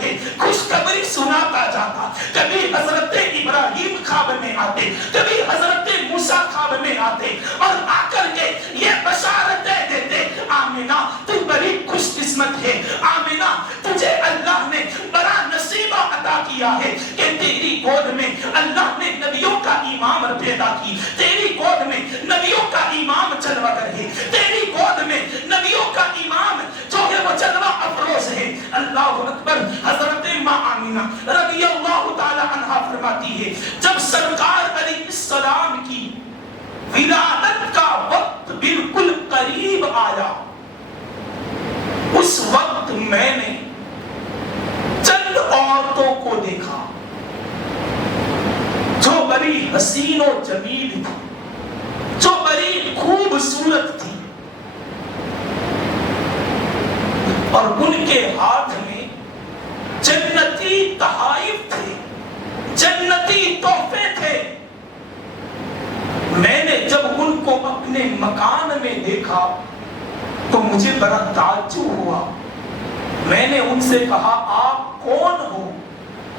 کے خوشخبری سناتا جاتا. کبھی حضرت ابراہیم خواب میں آتے, کبھی حضرت موسیٰ خواب میں آتے اور آ کر کے یہ بشارتیں دیتے, آمنہ تو بڑی خوش قسمت ہے, آمنہ تجھے اللہ نے بڑا نصیبہ عطا کیا ہے کہ تیری گود میں اللہ نے نبیوں کا امام پیدا کی, تیری گود میں نبیوں کا امام جلوہ گر ہے, تیری گود میں نبیوں کا امام جو ہے وہ جلوہ افروز ہے. اللہ اکبر. حضرت ماں آمنہ رضی اللہ تعالی عنہ فرماتی ہے جب سرکار علیہ السلام کی ولادت کا وقت بالکل قریب آیا, اس وقت میں نے چند عورتوں کو دیکھا جو بڑی حسین و جمیل تھی, جو بڑی خوبصورت تھی, اور ان کے ہاتھ میں جنتی تحائف تھے, جنتی تحفے تھے. میں نے جب ان کو اپنے مکان میں دیکھا تو مجھے بڑا تعجب ہوا. میں نے ان سے کہا آپ کون ہو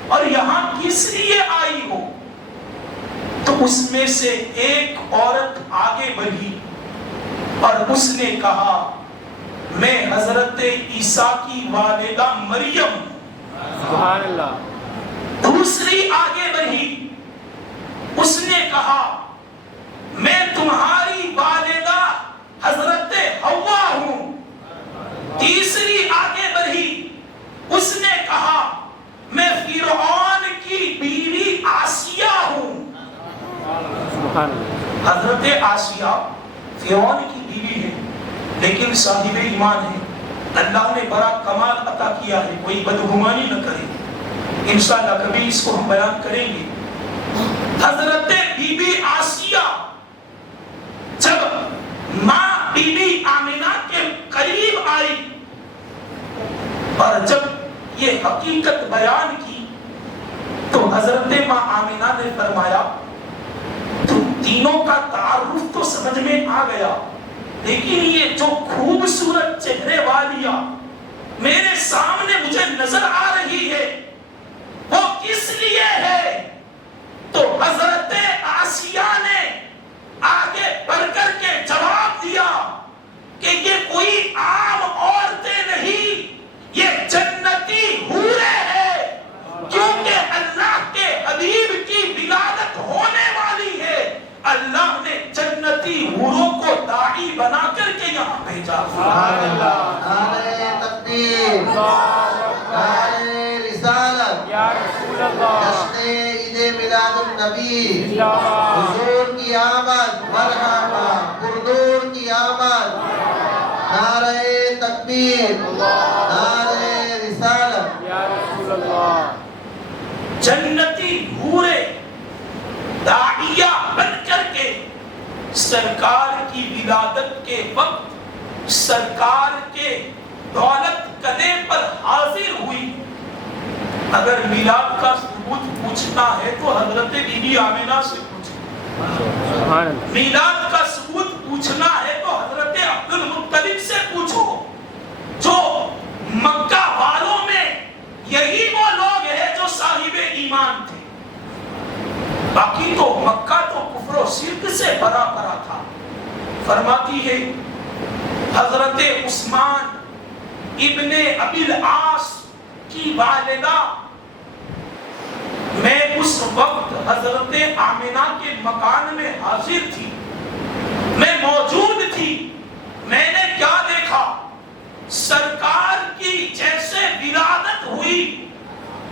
اور یہاں کس لیے آئی ہو؟ تو اس میں سے ایک عورت آگے بڑھی اور اس نے کہا میں حضرت عیسیٰ کی والدہ مریم. سبحان اللہ. دوسری آگے بڑھی, اس نے کہا میں تمہاری والدہ حضرت حوا ہوں. تیسری آگے بڑھی, اس نے کہا میں فرعون کی بیوی آسیہ ہوں. حضرت آسیہ فرعون کی بیوی ہے لیکن صاحب ایمان ہے. اللہ نے بڑا کمال عطا کیا ہے, کوئی بدگمانی نہ کرے. انشاءاللہ کبھی اس کو ہم بیان کریں گے. حضرت بی بی آسیہ جب ماں بی بی آمنہ کے قریب آئی اور جب یہ حقیقت بیان کی تو حضرت ماں آمنہ نے فرمایا تینوں کا تعارف تو سمجھ میں آ گیا, لیکن یہ جو خوبصورت چہرے والیاں میرے سامنے مجھے نظر آ رہی ہے وہ کس لیے ہے؟ تو حضرت آسیہ نے آگے بڑھ کر کے جواب دیا کہ یہ کوئی عام عورتیں نہیں, یہ جنتی حوریں ہیں, کیونکہ اللہ کے حبیب کی ولادت ہونے والی ہے. اللہ نے جنتی حوروں کو داعی بنا کر کے یہاں بھیجا. سبحان اللہ. نعرہ تکبیر, نعرہ رسالت, یا رسول اللہ, جشن عید میلاد النبی, حضور کی آمد, مرحبا پردور کی آمد. نعرہ تکبیر, نعرہ رسالت, یا رسول اللہ. جنتی حوریں داعیہ بن کر کے سرکار کی ولادت کے وقت سرکار کے دولت قدے پر حاضر ہوئی. اگر میلاد کا ثبوت پوچھنا ہے تو حضرت بی بی آمنہ سے پوچھو. میلاد کا ثبوت پوچھنا ہے تو حضرت عبد المطلب سے پوچھو. جو مکہ والوں میں یہی وہ لوگ ہیں جو صاحب ایمان تھے. باقی تو مکہ تو کفر و شرک سے بھرا پڑا تھا. فرماتی ہے حضرت عثمان ابن ابی العاص کی والدہ, میں اس وقت حضرت آمنہ کے مکان میں حاضر تھی, میں موجود تھی. میں نے کیا دیکھا؟ سرکار کی جیسے ولادت ہوئی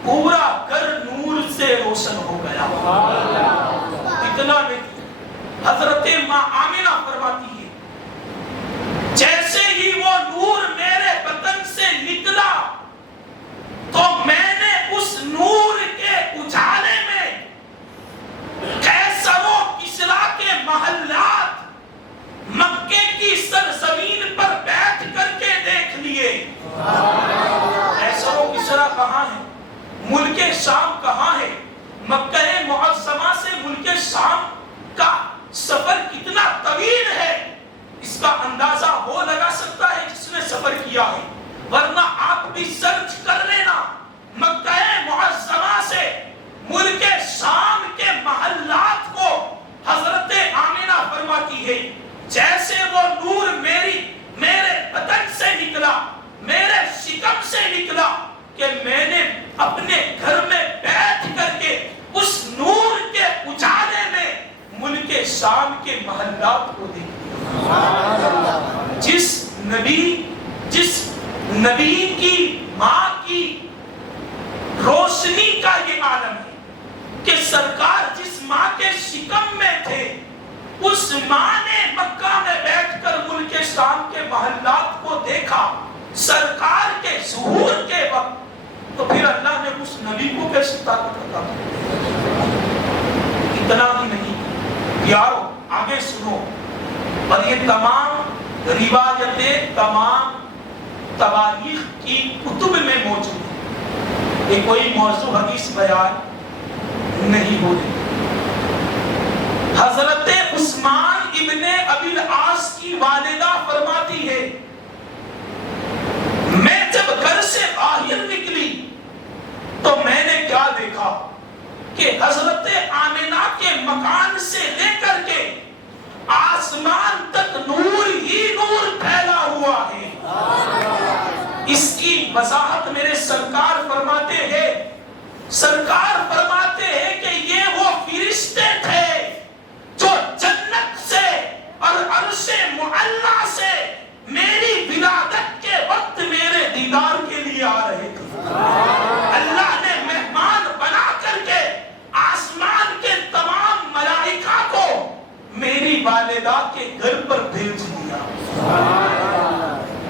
پورا گھر نور سے روشن ہو گیا. اتنا نہیں, حضرت ماں آمنہ فرماتی ہے جیسے ہی وہ نور میرے بدن سے نکلا تو میں نے اس نور کے اجالے میں قیصر و کسریٰ کے محلات مکے کی سرزمین پر بیٹھ کر کے دیکھ لیے. قیصر و کسریٰ کہاں ہے؟ ملک شام کہاں ہے؟ مکہ معظمہ سے ملک شام کا سفر کتنا طویل ہے اس کا اندازہ وہ لگا سکتا ہے جس نے سفر کیا ہے. ورنہ آپ بھی سرچ کر لینا کہ میں نے اپنے گھر میں بیٹھ کر کے اس نور کے اجالے میں ملک شام کے محلات کو دیکھا۔ جس نبی کی ماں کی روشنی کا یہ عالم ہے کہ سرکار جس ماں کے شکم میں تھے اس ماں نے مکہ میں بیٹھ کر ملک شام کے محلات کو دیکھا سرکار کے ظہور کے وقت، تو پھر اللہ نے اس نبی کو کیسے طاقت عطا کی؟ اتنا ہی نہیں پیارو، آگے سنو، اور یہ تمام روایتیں تمام تواریخ کی کتب میں موجود ہیں، یہ کوئی موضوع حدیث بیان نہیں ہو رہی۔ حضرت عثمان ابن ابی العاص کی والدہ فرماتی ہے میں جب گھر سے باہر نکلی تو میں نے کیا دیکھا کہ حضرت آمنہ کے مکان سے لے کر کے آسمان تک نور ہی نور پھیلا ہوا ہے۔ اس کی وضاحت میرے سرکار فرماتے ہیں کہ یہ وہ فرشتے تھے جو جنت سے اور عرش معلا سے میری ولادت کے وقت میرے دیدار کے لیے آ رہے تھے۔ اللہ نے مہمان بنا کر کے آسمان کے تمام ملائکہ کو میری والدہ کے گھر پر بھیج دیا۔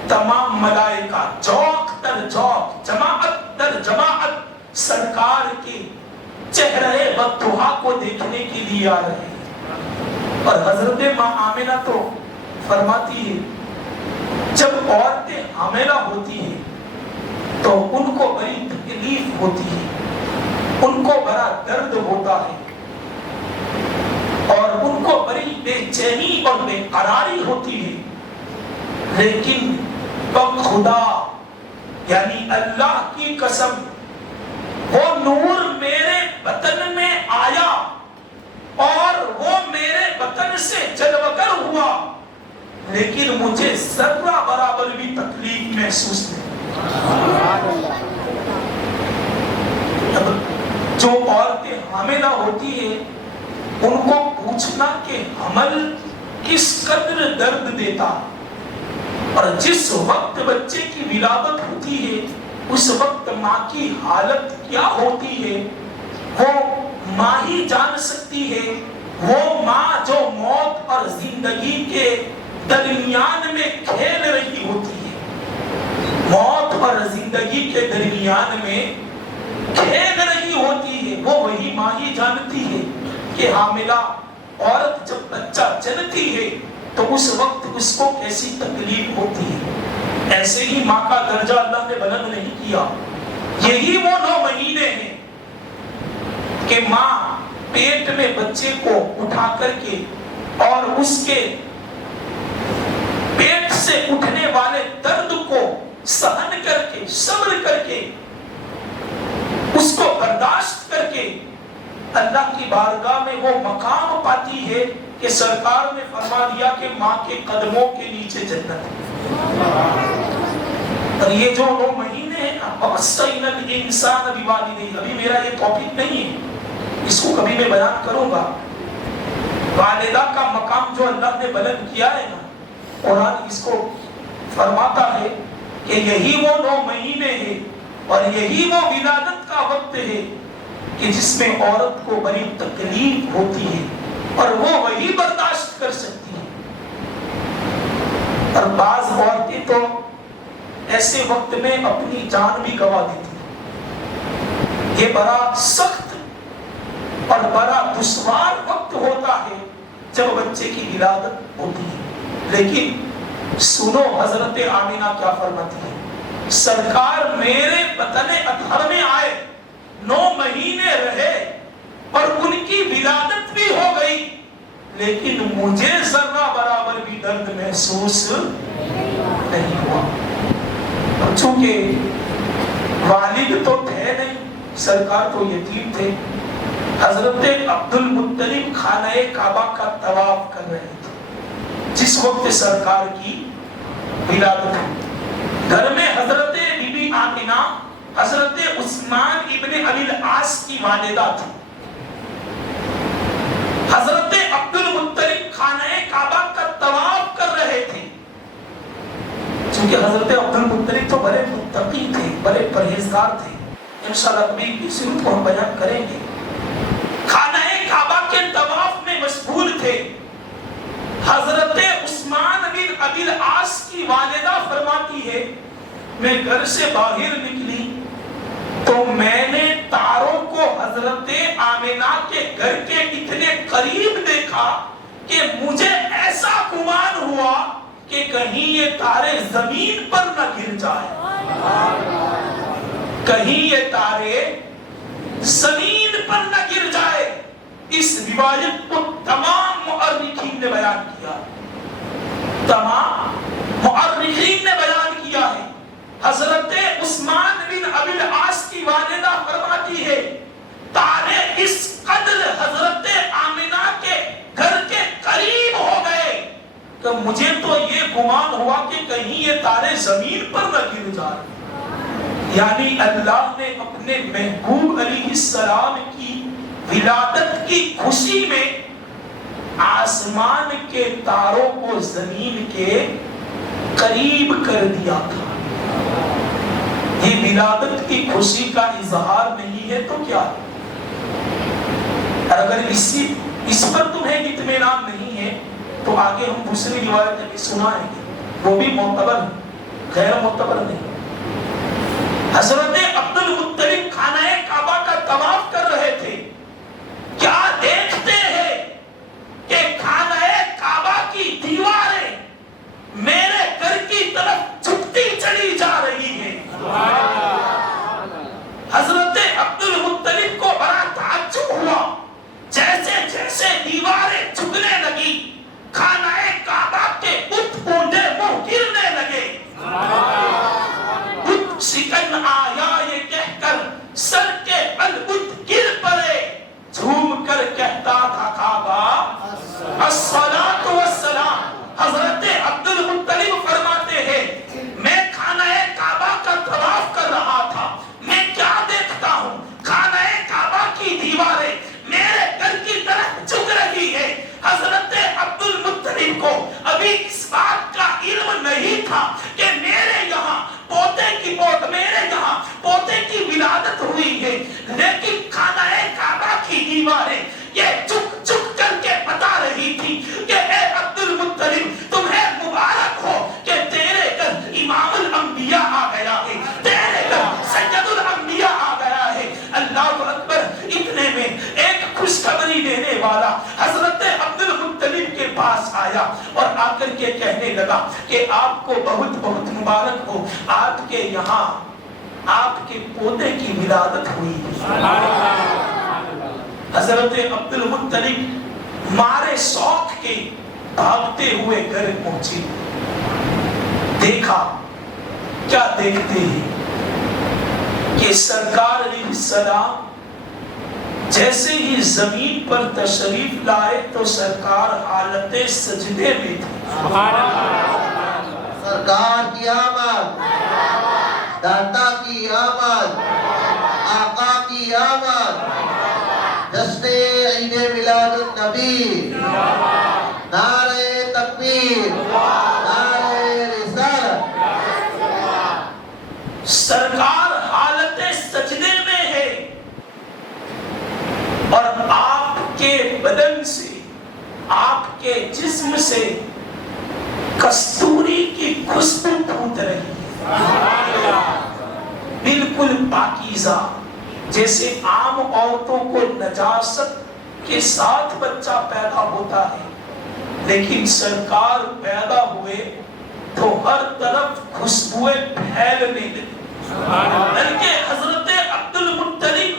تمام ملائکہ جوق در جوق، جماعت در جماعت سرکار کے چہرے بددعا کو دیکھنے کے لیے آ رہے ہیں۔ اور حضرت ماں آمنہ تو فرماتی ہے جب عورتیں حاملہ ہوتی ہیں تو ان کو بڑی تکلیف ہوتی ہے، ان کو بڑا درد ہوتا ہے اور ان کو بڑی بے چینی اور بے قراری ہوتی ہے، لیکن خدا یعنی اللہ کی قسم وہ نور میرے بطن میں آیا اور وہ میرے بطن سے جلوگر ہوا، لیکن مجھے ذرہ برابر بھی تکلیف محسوس نہیں۔ جو عورتیں حاملہ ہوتی ہیں ان کو پوچھنا کہ حمل کس قدر درد دیتا، اور جس وقت بچے کی ولادت ہوتی ہے اس وقت ماں کی حالت کیا ہوتی ہے وہ ماں ہی جان سکتی ہے۔ وہ ماں جو موت اور زندگی کے درمیان میں کھیل رہی ہوتی ہے، موت اور زندگی کے درمیان میں کھیل رہی ہوتی ہے، وہ وہی ماں ہی جانتی ہے کہ حاملہ عورت جب بچہ جنتی ہے تو اس وقت اس کو کیسی تکلیف ہوتی ہے۔ ایسے ہی ماں کا درجہ اللہ نے بلند نہیں کیا۔ یہی وہ 9 مہینے ہیں کہ ماں پیٹ میں بچے کو اٹھا کر کے اور اس کے پیٹ سے اٹھنے والے درد کو سہن کر کے صبر کر کے اس کو برداشت کر کے اللہ کی بارگاہ میں وہ مقام پاتی ہے کہ سرکار نے فرما دیا کہ ماں کے قدموں کے نیچے جنت ہے۔ اور یہ جو 9 مہینے ہیں وَوَصَّيْنَا الْإِنسَانَ بِوَالِدَيْهِ، ابھی میرا یہ ٹاپک نہیں ہے، اس کو کبھی میں بیان کروں گا۔ والدہ کا مقام جو اللہ نے بلند کیا ہے نا، قرآن اس کو فرماتا ہے کہ یہی وہ 9 مہینے ہیں اور یہی وہ ولادت کا وقت ہے کہ جس میں عورت کو بڑی تکلیف ہوتی ہے اور وہ وہی برداشت کر سکتی ہے۔ اور بعض عورتیں تو ایسے وقت میں اپنی جان بھی گوا دیتی ہیں۔ یہ بڑا سخت اور بڑا دشوار وقت ہوتا ہے جب بچے کی ولادت ہوتی ہے، لیکن سنو حضرت آمنہ کیا فرماتی ہے۔ سرکار میرے بطن اطہر میں آئے، 9 مہینے رہے اور ان کی ولادت بھی ہو گئی، لیکن مجھے ذرہ برابر بھی درد محسوس نہیں ہوا۔ چونکہ والد تو تھے نہیں، سرکار تو یتیم تھے، حضرت عبد المطلب خانہ کعبہ کا طواف کر رہے تھے جس وقت سرکار کی ولادت ہوئی۔ گھر میں حضرت بی بی آمنہ حضرت عثمان ابن ابی العاص کی والدہ تھی. حضرت عبد المطلب خانہ کعبہ کا طواف کر رہے تھے. چونکہ حضرت عبد المطلب تو بڑے متقی تھے, بڑے پرہیزگار تھے. انشاءاللہ کبھی کی صورت کو ہم بیان کریں گے. خانہ کعبہ کے طواف میں مشغول تھے. حضرت عثمان بن ابی العاص کی والدہ فرماتی ہے میں گھر سے باہر نکلی تو میں نے تاروں کو حضرت آمنہ کے گھر کے اتنے قریب دیکھا کہ مجھے ایسا گمان ہوا کہ کہیں یہ تارے زمین پر نہ گر جائے, کہیں یہ تارے زمین پر نہ گر جائے. اس روایت کو تمام مؤرخین نے بیان کیا, تمام مؤرخین نے بیان کیا ہے. حضرت عثمان بن ابی العاص کی والدہ فرماتی ہے تارے اس قدر حضرت آمنہ کے گھر کے قریب ہو گئے کہ مجھے تو یہ گمان ہوا کہ کہیں یہ تارے زمین پر نہ گر جائے. یعنی اللہ نے اپنے محبوب علیہ السلام کی ولادت کی خوشی میں آسمان کے تاروں کو زمین کے قریب کر دیا تھا. یہ ولادت کی خوشی کا اظہار نہیں ہے تو کیا ہے؟ اگر اس پر تمہیں اطمینان نہیں ہے تو آگے ہم دوسری روایت بھی سنائیں گے, وہ بھی معتبر ہے, غیر معتبر نہیں. حضرت عبد المطلب خانہ کعبہ کا طواف کر رہے تھے. کیا دیکھتے ہیں کہ خانہ کعبہ کی دیواریں میرے گھر کی طرف جھکتی چلی جا رہی ہیں. حضرت عبد المطلب کو بڑا تعجب ہوا. جیسے جیسے دیواریں جھکنے لگی خانہ کعبہ کے بت بوندے منہ گرنے لگے. بت سکن آیا یہ کہہ کر سر کے بل بت گر پڑے. جھوم کر کہتا تھا کعبہ الصلاۃ والسلام. حضرت عبد المطلب فرماتے ہیں میں خانہ کعبہ کا طواف کر رہا تھا. میں کیا دیکھتا ہوں, خانہ کعبہ کی دیواریں میرے گھر کی طرف جھک رہی ہے. حضرت عبد المطلب کو ابھی اس بات کا علم نہیں تھا کہ میرے یہاں پوتے کی ولادت ہوئی ہے, لیکن خانہ کعبہ کی دیواریں یہ جھک جھک کر کے بتا رہی تھی کہ اے عبد المطلب تمہیں مبارک ہو کہ تیرے گھر امام الانبیاء آ گیا ہے, تیرے گھر سید الانبیاء آ گیا ہے. اللہ اکبر. اتنے میں ایک خوشخبری دینے والا حضرت عبد المطلب کے پاس آیا اور آ کر کے کہنے لگا کہ آپ کو بہت بہت مبارک ہو, آپ کے یہاں آپ کے پوتے کی ولادت ہوئی. حضرت عبد المطلب مارے شوق کے بھاگتے ہوئے گھر پہنچے. دیکھا, کیا دیکھتے ہیں کہ سرکار علیہ السلام جیسے ہی زمین پر تشریف لائے تو سرکار حالت سجدے میں تھے. سرکار کی آمد, داتا کی آمد, آقا کی آمد, جشن عید میلاد النبی, نعرہ تکبیر, نعرہ رسالت. سرکار حالت سجدے میں ہے اور آپ کے بدن سے, آپ کے جسم سے کستوری کی خوشبو پھوٹ رہی ہے, بالکل پاکیزہ. جیسے عام عورتوں کو نجاست کے ساتھ بچہ پیدا ہوتا ہے, لیکن سرکار پیدا ہوئے تو ہر طرف خوشبوئیں پھیلنے لگی. بلکہ حضرت عبد المطلب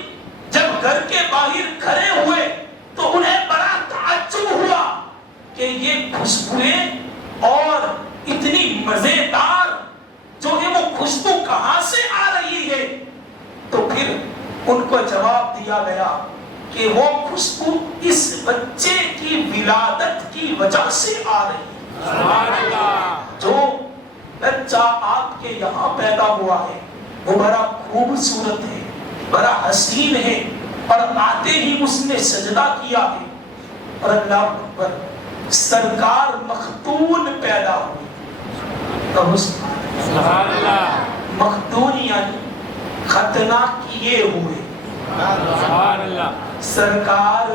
جب گھر کے باہر کھڑے ہوئے تو انہیں بڑا تعجب ہوا کہ یہ خوشبوئیں اور اتنی مزیدار جو ہے وہ خوشبو کہاں سے آ رہی ہے. تو پھر ان کو جواب دیا گیا کہ وہ خوشبو اس بچے کی ولادت کی وجہ سے آ رہی ہے. جو بچہ آپ کے یہاں پیدا ہوا ہے وہ بڑا خوبصورت ہے، بڑا حسین ہے، اور آتے ہی اس نے سجدہ کیا ہے، اور اللہ اکبر، سرکار مختون پیدا ہوئی۔ سبحان اللہ، مختون یعنی ختنہ کیے ہوئے، سبحان اللہ، سرکار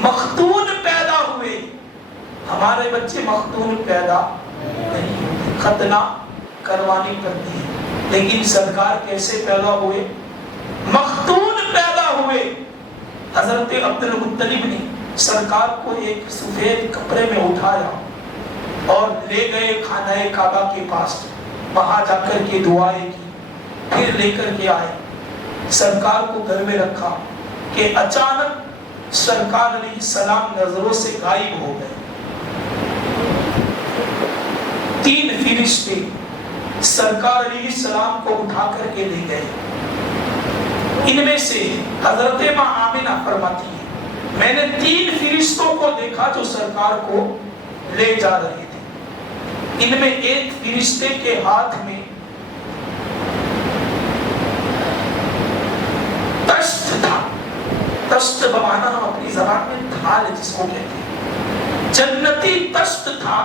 مختون پیدا ہوئے۔ ہمارے بچے مختون پیدا نہیں ہوتے، ختنہ کروانی پڑتی ہے، لیکن سرکار کیسے پیدا ہوئے؟ مختون پیدا ہوئے۔ حضرت عبد المطلب نے سرکار کو ایک سفید کپڑے میں اٹھایا اور لے گئے خانہ کعبہ کے پاس، وہاں جا کر کے دعائیں کی، پھر لے کر کے آئے، سرکار کو گھر میں رکھا کہ اچانک سرکار علیہ السلام نظروں سے غائب ہو گئے۔ 3 فرشتے سرکار علیہ السلام کو اٹھا کر کے لے گئے۔ ان میں سے حضرت ماں آمنہ فرماتی ہے، میں نے 3 فرشتوں کو دیکھا جو سرکار کو لے جا رہے تھے۔ ان میں ایک فرشتے کے ہاتھ میں تشت تھا، تشت بمانا ہم اپنی زبان میں ڈھال جس کو کہتے ہیں، جنتی تشت تھا۔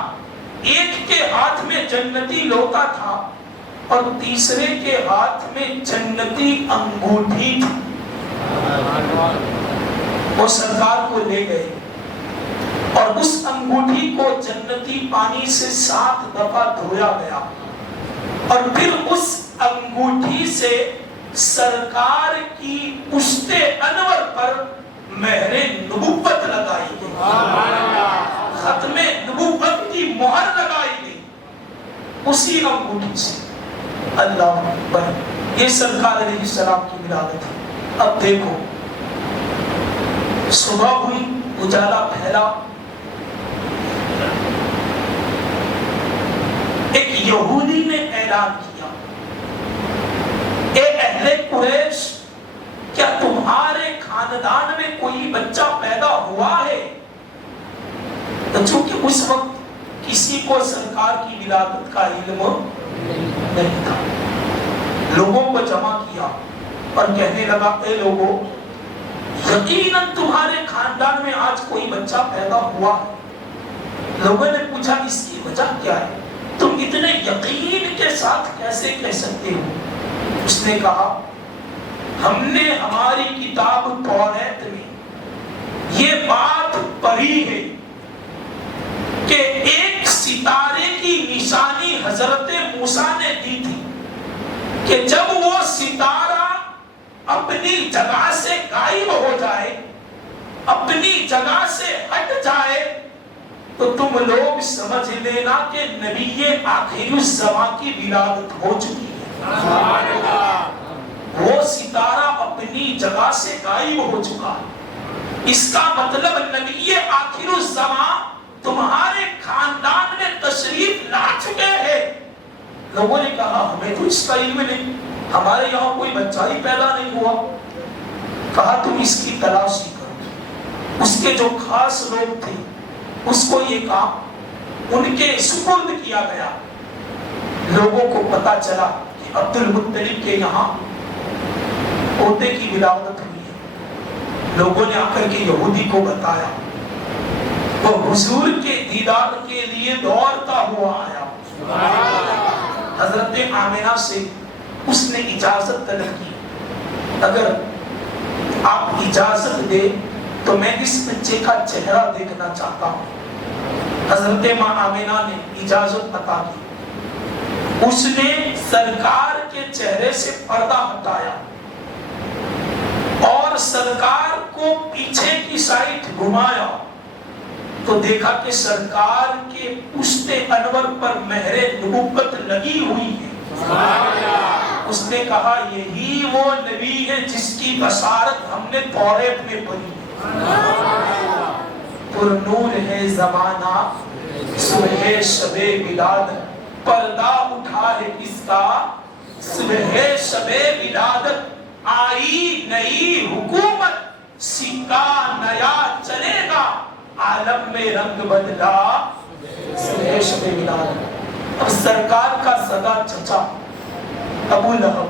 ایک کے ہاتھ میں جنتی لوٹا تھا اور تیسرے کے ہاتھ میں جنتی انگوٹھی تھی۔ وہ سرکار کو لے گئے اور اس انگوٹھی کو جنتی پانی سے 7 دفعہ دھویا گیا، اور پھر اس انگوٹھی سے سرکار کی پشت انور پر مہر نبوت لگائی گئی، ختم نبوت کی مہر لگائی گئی اسی انگوٹھی سے۔ اللہ اکبر، یہ سرکار علیہ السلام کی ولادت ہے۔ اب دیکھو، صبح ہوئی، اجالا پھیلا، ایک یہودی نے اعلان کیا، اے اہل قریش، کیا تمہارے خاندان میں کوئی بچہ پیدا ہوا ہے؟ تو چونکہ اس وقت کسی کو سرکار کی ولادت کا علم نہیں تھا، لوگوں کو جمع کیا اور کہنے لگا، اے لوگوں، یقیناً تمہارے خاندان میں آج کوئی بچہ پیدا ہوا ہے۔ لوگوں نے پوچھا، اس کی وجہ کیا ہے؟ تم اتنے یقین کے ساتھ کیسے کہہ سکتے ہو؟ اس نے کہا، ہم نے ہماری کتاب توریت میں یہ بات پڑھی ہے کہ ایک ستارے کی نشانی حضرت موسیٰ نے دی تھی کہ جب وہ ستارہ اپنی جگہ سے غائب ہو جائے، اپنی جگہ سے ہٹ جائے، تو تم لوگ سمجھ لینا کہ نبی آخر الزمان کی ولادت ہو چکی ہے۔ وہ ستارہ اپنی جگہ سے غائب ہو چکا ہے، اس کا مطلب نبی آخر الزمان تمہارے خاندان میں تشریف لا چکے ہیں۔ لوگوں نے کہا، ہمیں تو اس کا علم نہیں، ہمارے یہاں کوئی بچہ ہی پیدا نہیں ہوا۔ کہا، تم اس کی تلاش ہی کرو۔ اس کے جو خاص لوگ تھے اس کو یہ کام ان کے سپرد کیا گیا۔ لوگوں کو پتا چلا کہ عبد المطلب کے یہاں پوتے کی ولادت ہوئی ہے۔ لوگوں نے آ کر کے یہودی کو بتایا، وہ حضور کے دیدار کے لیے دوڑتا ہوا آیا۔ حضرت آمنہ سے اس نے اجازت طلب کی، اگر آپ اجازت دے تو میں اس بچے کا چہرہ دیکھنا چاہتا ہوں۔ حضرت ماں آمنہ نے اجازت عطا کی، اس نے سرکار کے چہرے سے پردہ ہٹایا اور سرکار کو پیچھے کی سائڈ گھمایا تو دیکھا کہ سرکار کے پشت انور پر مہر نبوت لگی ہوئی ہے۔ اس نے کہا، یہی وہ نبی ہے جس کی بشارت ہم نے توریت میں پڑھی۔ پر نور ہے زمانہ صبح شب ولادت، پردہ اٹھا ہے کس کا صبح شب ولادت، آئی نئی حکومت، سکہ نیا چلے گا، عالم میں رنگ بدلا صبح شب ولادت۔ اب سرکار کا سگا چچا ابو لہب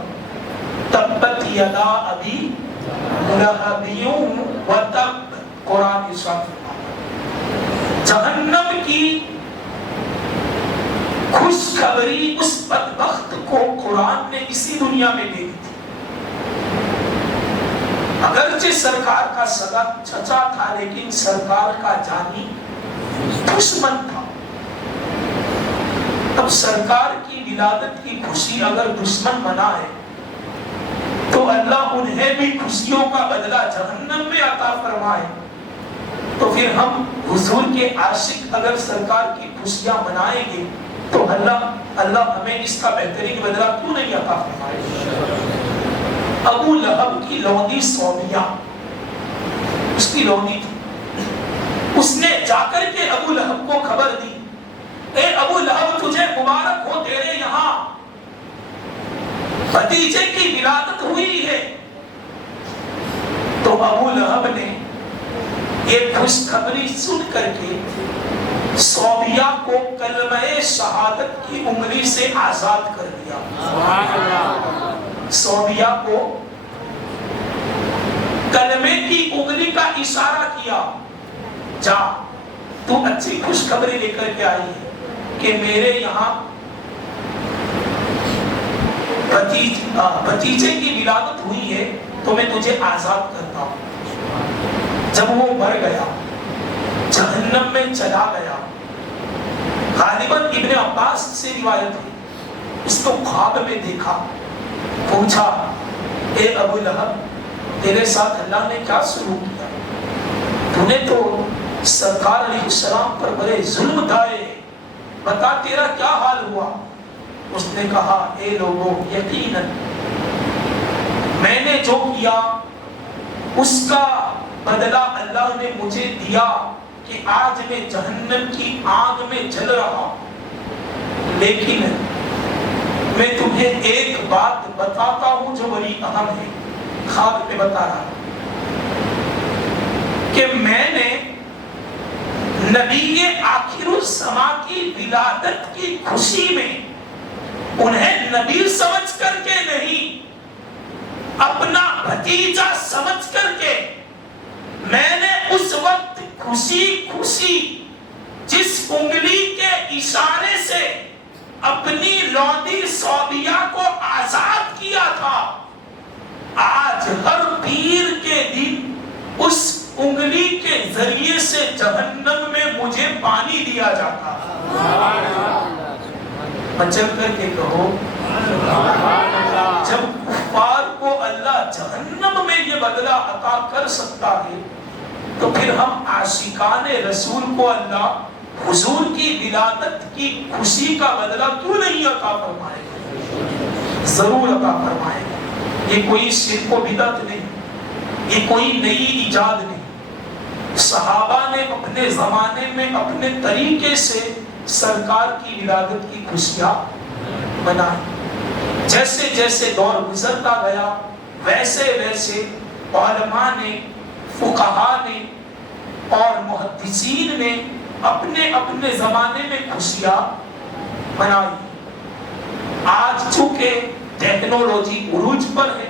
تبت یدا ابی لہب و تب، قرآن ارشاد فرماتا جہنم کی خوشخبری اس بدبخت کو قرآن نے اسی دنیا میں دے دی تھی۔ اگرچہ سرکار کا سگا چچا تھا لیکن سرکار کا جانی دشمن تھا۔ اب سرکار کی ولادت کی خوشی اگر دشمن منائے تو اللہ انہیں بھی خوشیوں کا بدلہ جہنم میں عطا فرمائے، تو پھر ہم حضور کے عاشق اگر سرکار کی خوشیاں منائیں گے تو اللہ ہمیں اس کا بہترین بدلہ کیوں نہیں عطا فرمائے؟ ابو لہب کی لونڈی صوبیہ، اس کی لونڈی تھی، اس نے جا کر کے ابو لہب کو خبر دی، اے ابو لہب تجھے مبارک ہو، تیرے یہاں بھتیجے کی ولادت ہوئی ہے۔ تو ابو لہب نے یہ خوشخبری سن کر کے صوبیہ کو کلمہ شہادت کی انگلی سے آزاد کر دیا۔ سبحان اللہ۔ صوبیہ کو کلمے کی انگلی کا اشارہ کیا، جا تو اچھی خوشخبری لے کر کے آئی ہے کہ میرے یہاں بھتیجے کی ولادت ہوئی ہے تو میں تجھے آزاد کرتا ہوں۔ جب وہ مر گیا، جہنم میں چلا گیا، غالباً ابن عباس سے روایت ہے، اس کو خواب میں دیکھا، پوچھا اے ابو لہب تیرے ساتھ اللہ نے کیا سلوک کیا؟ تو نے تو سرکار علیہ السلام پر بڑے ظلم ڈھائے، بتا تیرا کیا حال ہوا؟ اس نے کہا اے لوگوں یقیناً میں نے جو کیا اس کا بدلہ اللہ نے مجھے دیا کہ آج میں جہنم کی آگ میں جل رہا ہوں، لیکن میں تمہیں ایک بات بتاتا ہوں جو بڑی اہم ہے، خواب میں بتا رہا ہوں کہ میں نے نبی آخر الزمان کی ولادت کی خوشی میں انہیں نبی سمجھ کر کے نہیں، اپنا بھتیجا سمجھ کر کے میں نے اس وقت خوشی جس انگلی کے اشارے سے اپنی لونڈی صوبیہ کو آزاد کیا تھا، آج ہر پیر کے دن اس انگلی کے ذریعے سے جہنم میں مجھے پانی دیا جاتا ہے۔ چل کر کے کہو جب کفار کو اللہ جہنم میں یہ بدلہ عطا کر سکتا ہے تو پھر ہم عاشقان رسول کو اللہ حضور کی ولادت کی خوشی کا بدلہ کیوں نہیں عطا فرمائے گا؟ ضرور عطا فرمائے گا۔ یہ کوئی شرک و بدعت نہیں، یہ کوئی نئی ایجاد نہیں، صحابہ نے اپنے زمانے میں اپنے طریقے سے سرکار کی ولادت کی خوشیاں منائی۔ جیسے جیسے دور گزرتا گیا ویسے ویسے علماء نے، فقہاء نے اور محدثین نے اپنے اپنے زمانے میں خوشیاں منائی۔ آج چونکہ ٹیکنالوجی عروج پر ہے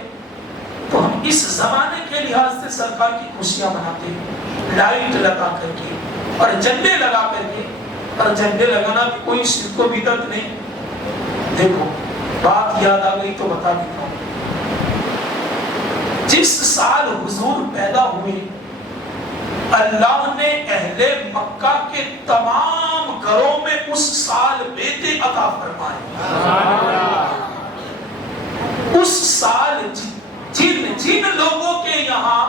تو ہم اس زمانے کے لحاظ سے سرکار کی خوشیاں مناتے ہیں، لائٹ لگا کر کے اور جھنڈے لگا کر کے، اور جھنڈے لگانا بھی کوئی شرک و بدعت نہیں۔ دیکھو بات یاد آ گئی تو بتا دیتا ہوں، جس سال حضور پیدا ہوئے اللہ نے اہل مکہ کے تمام گھروں میں اس سال بیٹے عطا فرمائے۔ اس سال جن لوگوں کے یہاں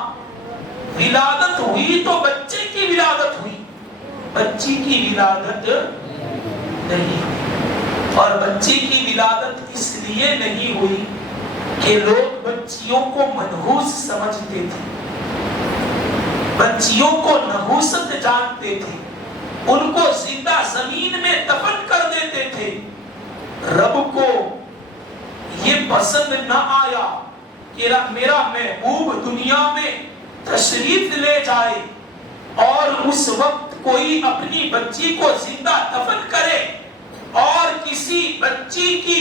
ولادت ہوئی تو بچے کی ولادت ہوئی، بچی کی ولادت نہیں ہوئی۔ اور بچی کی ولادت اس لیے نہیں ہوئی کہ لوگ بچیوں کو منحوس سمجھتے تھے، بچیوں کو نحوست جانتے تھے، ان کو زندہ زمین میں دفن کر دیتے تھے۔ رب کو یہ پسند نہ آیا کہ میرا محبوب دنیا میں تشریف لے جائے اور اس وقت کوئی اپنی بچی کو زندہ دفن کرے اور کسی بچی کی